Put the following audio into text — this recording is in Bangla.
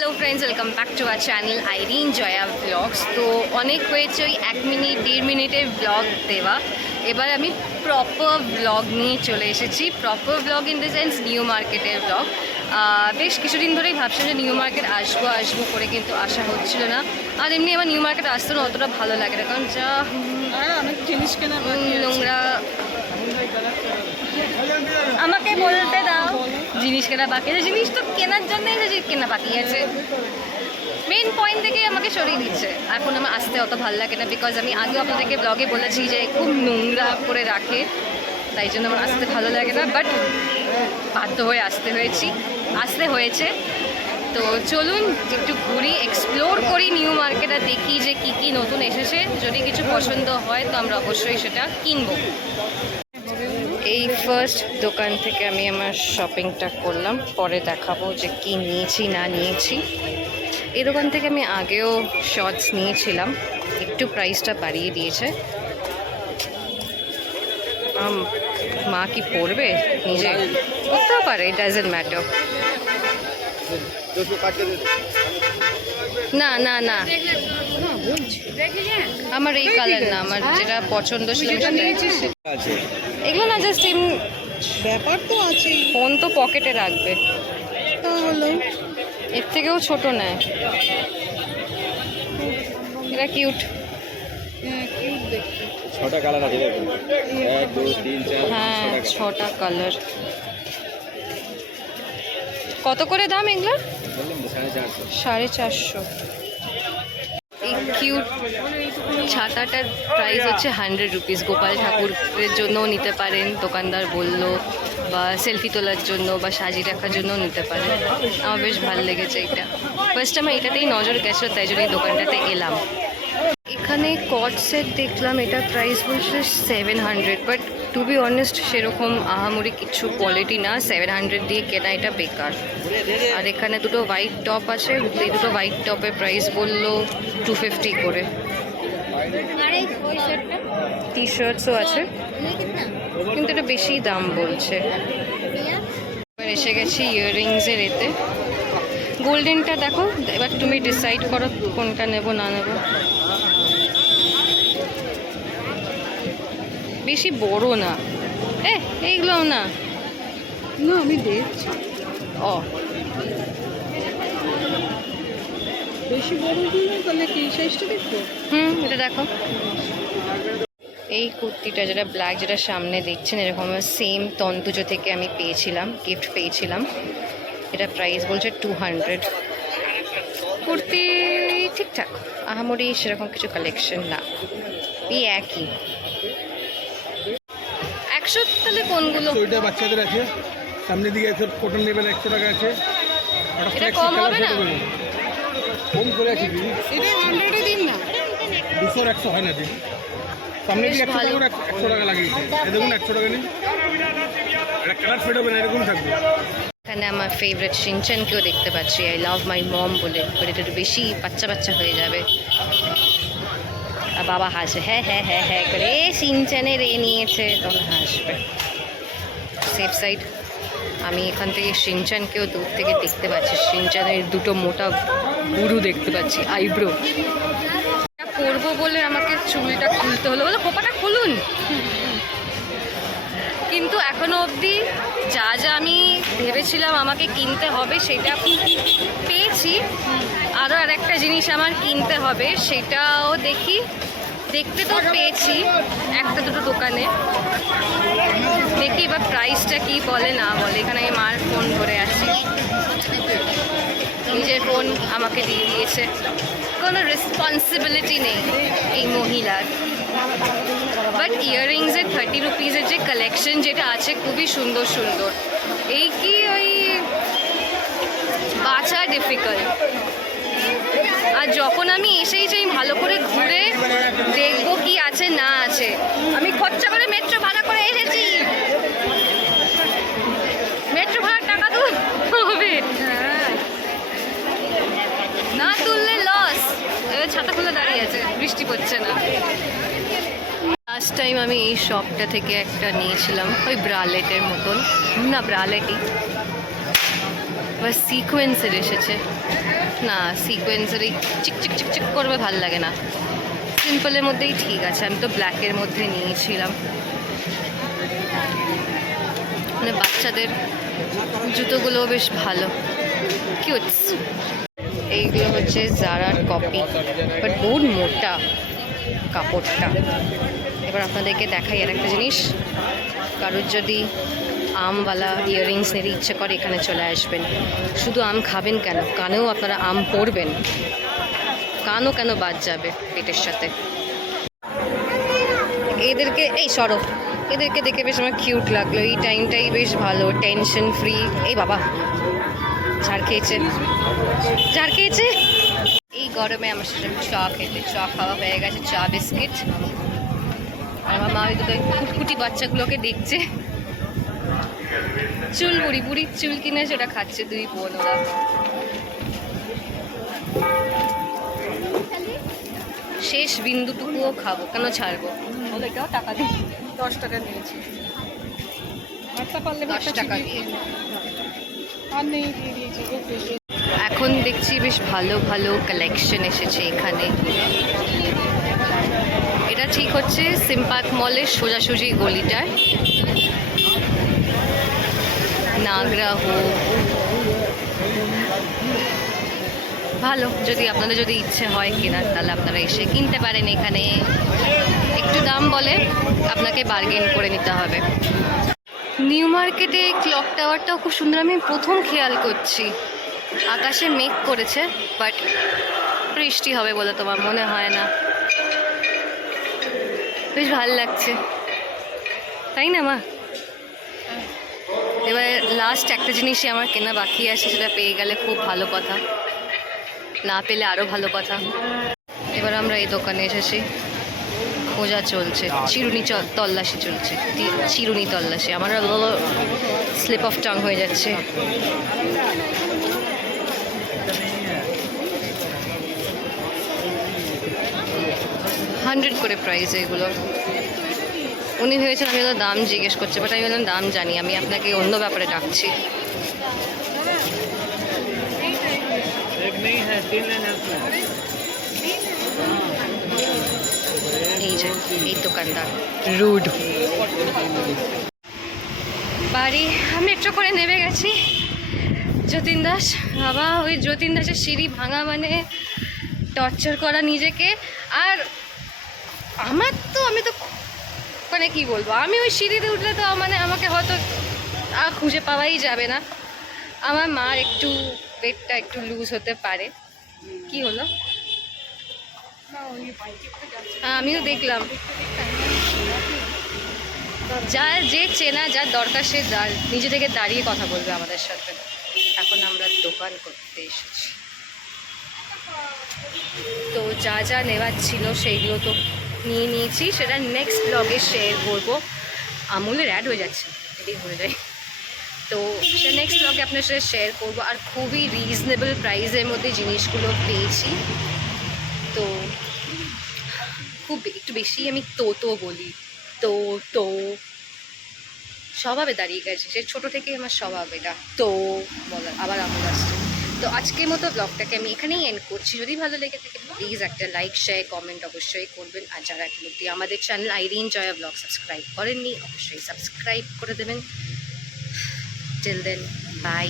Hello friends, welcome back to our channel Irin Joya blogs. তো অনেক হয়েছে ওই 1 মিনিট 1.5 মিনিটের ব্লগ দেওয়া। এবার আমি প্রপার ব্লগ নিয়ে চলে এসেছি। Proper blog in the sense new মার্কেটের ব্লগ। বেশ কিছুদিন ধরেই ভাবছিলাম যে নিউ মার্কেট আসবো করে, কিন্তু আসা হচ্ছিল না। আর এমনি আমার নিউ মার্কেট আসতে না অতটা ভালো লাগে না, কারণ যা অনেক জিনিস কেনা নোংরা। আমাকে বলতে দাও, জিনিস কেনা বাকি আছে। জিনিস তো কেনার জন্যই যে কেনা বাকি আছে, মেন পয়েন্ট থেকে আমাকে সরিয়ে দিচ্ছে। এখন আমার আসতে অত ভালো লাগে না, বিকজ আমি আগে আপনাদেরকে ব্লগে বলেছি যে খুব নোংরা করে রাখে, তাই জন্য আমার আসতে ভালো লাগে না। বাট বাধ্য হয়ে আসতে হয়েছে। তো চলুন একটু ঘুরি, এক্সপ্লোর করি নিউ মার্কেট, আর দেখি যে কী কী নতুন এসেছে। যদি কিছু পছন্দ হয় তো আমরা অবশ্যই সেটা কিনবো। এই ফার্স্ট দোকান থেকে আমি আমার শপিংটা করলাম, পরে দেখাবো যে কি নিয়েছি না নিয়েছি। এই দোকান থেকে আমি আগেও শর্টস নিয়েছিলাম, একটু প্রাইসটা বাড়িয়ে দিয়েছে। মা কি পরবে, নিজে পরতেও পারে, ইট ডাজন্ট ম্যাটার। না না না, আমার এই কালার না, আমার যেটা পছন্দ ছিল এগুলো না, জাস্ট ব্যাপার তো আছে। ফোন তো পকেটে রাখবে, তাহলে এর থেকেও ছোট নেয়। এটা কিউট। ছটা কালার আছে, 1 2 3 4 হ্যাঁ, 6টা কালার। কত করে দাম এগুলো? 450। এই কিউট ছাতাটার প্রাইস হচ্ছে 100 রুপিস। গোপাল ঠাকুরের জন্যও নিতে পারেন, দোকানদার বললো, বা সেলফি তোলার জন্য বা সাজিয়ে রাখার জন্যও নিতে পারেন। আমার বেশ ভালো লেগেছে এটা। ফার্স্ট আমার এটাতেই নজর গেছিলো, তাই জন্য এই দোকানটাতে এলাম। এখানে কট সেট দেখলাম, এটা প্রাইস বলছে 700, বাট টু বি অনেস্ট সেরকম আহামরি কিছু কোয়ালিটি না। 700 দিয়ে কেনা এটা বেকার। আর এখানে দুটো হোয়াইট টপ আছে, এই দুটো হোয়াইট টপের প্রাইস বললো 250 করে। টি শার্টসও আছে, কিন্তু এটা বেশি দাম বলছে। এবার এসে গেছি ইয়াররিংসের এতে। গোল্ডেনটা দেখো, এবার তুমি ডিসাইড করো কোনটা নেবো না নেবো। বেশি বড় না, এইগুলো না। না, আমি দেখছি। ও বেশি বড় দিন তাহলে কি সাইজটা দেখবো? এটা দেখো। এই কুর্তিটা যেটা ব্ল্যাক, যেটা সামনে দেখছেন, এরকম সেম তন্তুজো থেকে আমি পেয়েছিলাম, গিফট পেয়েছিলাম। এটা প্রাইস বলছে 200। কুর্তি ঠিকঠাক, আহামরি সেরকম কিছু কালেকশন না, এই একই। 100 তাহলে কোনগুলো? ওইটা বাচ্চাদের আছে, সামনের দিকে আছে কটন নেবেন 100 টাকা আছে। এটা কম হবে না? কম করে আছে দিদি, এটা 100 দিন না, 200 100 হয় না দিদি। সামনের দিকে 100 টাকা 100 টাকা লাগিয়েছে, এই দেখুন 100 টাকা নিন। এটা কালার ফেড হবে না, এরকম থাকবে। এখানে আমার ফেভারিট শিনচ্যানকেও দেখতে পাচ্ছি, আই লাভ মাই মম বলে, বাট এটা একটু বেশি বাচ্চা হয়ে যাবে। আর বাবা হাসে, হ্যাঁ হ্যাঁ হ্যাঁ হ্যাঁ করে, শিনচ্যানের নিয়েছে, তখন হাসবে। Safe side. আমি এখান থেকে শিনচ্যানকেও দূর থেকে দেখতে পাচ্ছি, শিনচ্যানের দুটো মোটা বুড়ু দেখতে পাচ্ছি, আইব্রো। করবো বলে আমাকে চুলটা খুলতে হলো, বলে খোপাটা খুলুন। কিন্তু এখনো অবধি যা যা আমি ভেবেছিলাম আমাকে কিনতে হবে সেটা পেয়েছি। আরও আরেকটা জিনিস আমার কিনতে হবে, সেটাও দেখতে তো পেয়েছি একটা দুটো দোকানে। দেখি এবার প্রাইসটা কি বলে না বলে। এখানে আমি মার ফোন ধরে আছি, নিজের ফোন আমাকে দিয়ে দিয়েছে, কোনো রেসপন্সিবিলিটি নেই এই মহিলার। বাট ইয়াররিংসের 30 রুপিসের যে কালেকশন যেটা আছে, খুবই সুন্দর সুন্দর। এই কি ওই বাছা ডিফিকাল্ট। আর যখন আমি এসেই যাই ভালো করে ঘুরে দেখবো কি আছে না আছে। আমি খরচা করে মেট্রো ভাড়া করে এসেছি, মেট্রো ভাড়ার টাকা তো হবে না, তুললে লস। এবার ছাতা খুলে দাঁড়িয়ে আছে, বৃষ্টি পড়ছে না। লাস্ট টাইম আমি এই শপটা থেকে একটা নিয়েছিলাম, ওই ব্রালেটের মতন, না ব্রালেটই, এবার সিকোয়েন্সের এসেছে, না সিকোয়েন্সের এই চিক চিক চিক চিক করবে ভাল লাগে না, সিম্পলের মধ্যেই ঠিক আছে। আমি তো ব্ল্যাকের মধ্যে নিয়েছিলাম। মানে বাচ্চাদের জুতোগুলো বেশ ভালো, কিউটস। এইগুলো হচ্ছে জারার কপি, বাট বহুত মোটা কাপড়টা। এবার আপনাদেরকে দেখাই আর একটা জিনিস, কারোর যদি আমওয়ালা ইয়াররিংস নিতে ইচ্ছে করে এখানে চলে আসবেন। শুধু আম খাবেন কেন, কানেও আপনারা আম পরবেন, কানও কেন বাদ যাবে পেটের সাথে। এদেরকে এই সরো, এদেরকে দেখে বেশ আমার কিউট লাগলো। এই টাইমটাই বেশ ভালো, টেনশন ফ্রি। এই বাবা ঝাড় খেয়েছে, ঝাড় খেয়েছে। এই গরমে আমার সাথে চা খেতে, চা খাওয়া হয়ে গেছে, চা বিস্কিট। আমার মা ওই দুটো কুটকুটি বাচ্চাগুলোকে দেখছে, চুল বুড়ি বুড়ির চুল কিনে সেটা খাচ্ছে দুই বোন ওরা। শেষ বিন্দুটুকুও খাবো, কেন ছাড়বো, ওদেরকেও টাকা দিই। 10 টাকা নিয়েছি, ভাতটা পারলে 10 টাকা দিয়ে। আর নেই, দিয়ে দিয়েছি। এখন দেখছি বেশ ভালো ভালো কালেকশন এসেছে এখানে। এটা ঠিক হচ্ছে সিম্পাক মলের সোজাসুজি গলিটায়, নাগরা হোক ভালো। যদি আপনাদের যদি ইচ্ছে হয় কেনার, তাহলে আপনারা এসে কিনতে পারেন। এখানে একটু দাম বলে, আপনাকে বার্গেন করে নিতে হবে। নিউ মার্কেটে ক্লক টাওয়ারটাও খুব সুন্দর, আমি প্রথম খেয়াল করছি। আকাশে মেঘ করেছে, বাট বৃষ্টি হবে বলে তোমার মনে হয় না। বেশ ভালো লাগছে, তাই না মা? এবার লাস্ট একটা জিনিসই আমার কেনা বাকি আছে, সেটা পেয়ে গেলে খুব ভালো কথা, না পেলে আরও ভালো কথা। এবার আমরা এই দোকানে এসেছি, খোঁজা চলছে, চিরুনি তল্লাশি চলছে, চিরুনি তল্লাশি। আমার স্লিপ অফ টাং হয়ে যাচ্ছে। $100 করে প্রাইস এগুলো। উনি ভেবেছেন আমি তো দাম জিজ্ঞেস করছি, বাট আমি বললাম দাম জানি, আমি আপনাকে অন্য ব্যাপারে ডাকছি। এই যে এই দোকানদার রুড। বাড়ি আমি একটু করে নেমে গেছি যতীন দাস। বাবা ওই যতীন দাসের সিঁড়ি ভাঙা মানে টর্চার করা নিজেকে। আর আমার তো আমি তো মানে কি বলবো, আমি ওই সিঁড়িতে উঠলে তো মানে আমাকে হয়তো আর খুঁজে পাওয়াই যাবে না। আমার মার একটু পেটটা একটু লুজ হতে পারে। কি হলো? আমিও দেখলাম, যা যে চেনা যার দরকার সে নিজে থেকে দাঁড়িয়ে কথা বলবে আমাদের সাথে। এখন আমরা দোকান করতে এসেছি, তো যা যা নেওয়ার ছিল সেইগুলো তো নিয়ে নিয়েছি, সেটা নেক্সট ব্লগে শেয়ার করবো। আমুলের অ্যাড হয়ে যাচ্ছে, এটাই হয়ে যায়, তো সেটা নেক্সট ব্লগে আপনার সাথে শেয়ার করবো। আর খুবই রিজনেবল প্রাইসের মধ্যে জিনিসগুলো পেয়েছি, তো খুব একটু বেশি আমি তো বলি, তো স্বভাবে দাঁড়িয়ে গেছে, সে ছোটো থেকেই আমার স্বভাব এটা তো বলার। আবার আমল আসছে। তো আজকের মতো ব্লগটাকে আমি এখানেই এন্ড করছি। যদি ভালো লেগে থাকে প্লিজ একটা লাইক শেয়ার কমেন্ট অবশ্যই করবেন। আর যারা এখন অবধি আমাদের channel Irin Joya blog subscribe করেননি, অবশ্যই সাবস্ক্রাইব করে দেবেন। Till then by.